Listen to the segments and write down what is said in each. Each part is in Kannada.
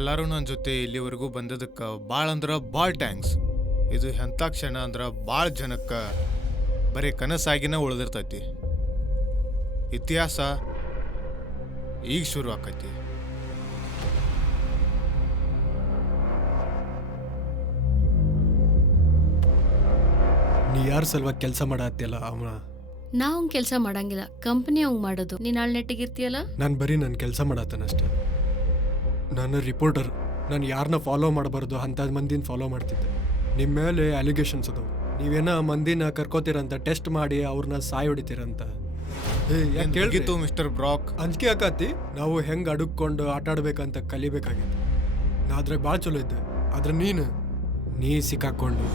ಎಲ್ಲರೂ ನನ್ನ ಜೊತೆ ಇಲ್ಲಿವರೆಗೂ ಬಂದದಕ್ಕೆ ಭಾಳ ಅಂದ್ರೆ ಭಾಳ ಥ್ಯಾಂಕ್ಸ್. ಇದು ಎಂಥ ಕ್ಷಣ ಅಂದ್ರೆ ಭಾಳ ಜನಕ್ಕೆ ಬರೀ ಕನಸಾಗಿನ ಉಳಿದಿರ್ತೈತಿ. ಇತಿಹಾಸ ಈಗ ಶುರು ಆಕೈತಿ. ನೀ ಯಾರ ಸಲುವಾಗಿ ಕೆಲಸ ಮಾಡತ್ತಿಯಲ್ಲ ಅವನ? ನಾ ಅವ್ನ್ ಕೆಲಸ ಮಾಡಂಗಿಲ್ಲ, ಕಂಪನಿ ಅವಂಗ್ ಮಾಡೋದು. ನೀನ್ ನಾಳೆ ನೆಟ್ಟಿಗಿರ್ತೀಯಲ್ಲ. ನಾನು ಬರೀ ನನ್ನ ಕೆಲಸ ಮಾಡತ್ತನಷ್ಟೆ. ನಾನು ರಿಪೋರ್ಟರ್. ನಾನು ಯಾರನ್ನ ಫಾಲೋ ಮಾಡಬಾರ್ದು ಅಂಥ ಮಂದಿನ ಫಾಲೋ ಮಾಡ್ತಿದ್ದೆ. ನಿಮ್ಮ ಮೇಲೆ ಅಲಿಗೇಷನ್ಸ್ ಅದಾವ. ನೀವೇನೋ ಮಂದಿನ ಕರ್ಕೋತೀರಂತ, ಟೆಸ್ಟ್ ಮಾಡಿ ಅವ್ರನ್ನ ಸಾಯ್ ಹೊಡಿತೀರಂತ. ಕೇಳಿತ್ತು ಮಿಸ್ಟರ್ ಬ್ರಾಕ್. ಅಂಜಿಕೆ ಆಕತಿ. ನಾವು ಹೆಂಗೆ ಅಡುಕೊಂಡು ಆಟ ಆಡ್ಬೇಕಂತ ಕಲಿಬೇಕಾಗಿತ್ತು. ನಾ ಅದ್ರಾಗ ಭಾಳ ಚಲೋ ಇದ್ದೆ. ಆದ್ರೆ ನೀ ಸಿಕ್ಕಾಕೊಂಡು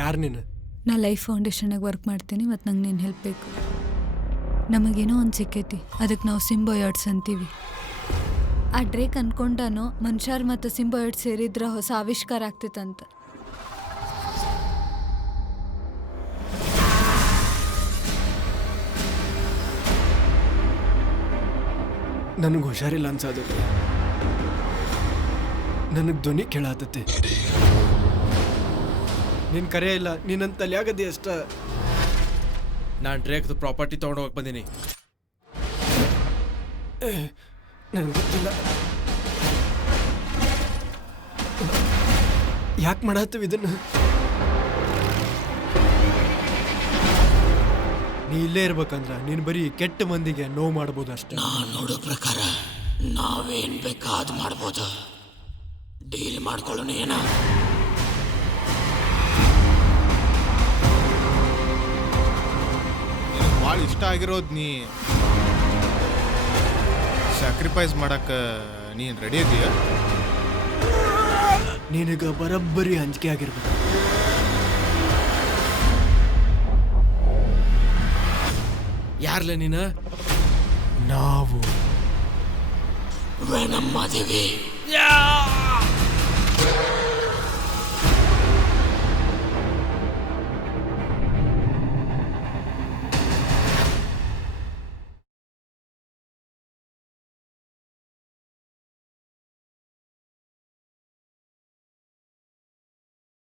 ಯಾರು ನೀನು? ನಾ ಲೈಫ್ ಫೌಂಡೇಶನಾಗ ವರ್ಕ್ ಮಾಡ್ತೀನಿ ಮತ್ತು ನಂಗೆ ನೀನು ಹೆಲ್ಪ್ ಬೇಕು. ನಮಗೇನೋ ಒಂದು ಸಿಕ್ಕೈತಿ, ಅದಕ್ಕೆ ನಾವು ಸಿಂಬೋಯಾಡ್ಸ್ ಅಂತೀವಿ. ಆ ಡ್ರೇಕ್ ಅನ್ಕೊಂಡಾನು ಮನುಷ್ಯರು ಮತ್ತು ಸಿಂಬೋಯಾಡ್ ಸೇರಿದ್ರೆ ಹೊಸ ಆವಿಷ್ಕಾರ ಆಗ್ತೈತಂತ. ನನಗೆ ಹುಷಾರಿಲ್ಲ ಅನ್ಸೋದು. ನನಗೆ ಧ್ವನಿ ಕೇಳಾತತಿ. ನೀನು ಕರೆ ಇಲ್ಲ, ನೀನಂತ ತಲೆಯಾಗದಿ ಅಷ್ಟ. ನಾನು ಡ್ರೇಕ್ದು ಪ್ರಾಪರ್ಟಿ ತೊಗೊಂಡು ಹೋಗಕ್ಕೆ ಬಂದೀನಿ. ನನಗೆ ಗೊತ್ತಿಲ್ಲ ಯಾಕೆ ಮಾಡತ್ತೀವಿ ಇದನ್ನು. ನೀ ಇಲ್ಲೇ ಇರ್ಬೇಕಂದ್ರ ನೀನು ಬರೀ ಕೆಟ್ಟ ಮಂದಿಗೆ ನೋವು ಮಾಡ್ಬೋದು ಅಷ್ಟೇ. ನಾನು ನೋಡೋ ಪ್ರಕಾರ ನಾವೇನ್ ಬೇಕಾದ್ ಮಾಡ್ಬೋದು. ಡೀಲ್ ಮಾಡ್ಕೊಳ್ಳೋಣ ಏನ? ಭಾಳ ಇಷ್ಟ ಆಗಿರೋದು ನೀ ಸ್ಯಾಕ್ರಿಫೈಸ್ ಮಾಡಕ್ಕೆ ನೀನು ರೆಡಿ ಇದೀಯ? ನಿನಗೆ ಬರೋಬ್ಬರಿ ಅಂಜಿಕೆ ಆಗಿರ್ಬೇಕು. ಯಾರ್ಲ ನೀನು? ನಾವು ವೆನಮ್ ಮಾದೇವಿ. ಯಾ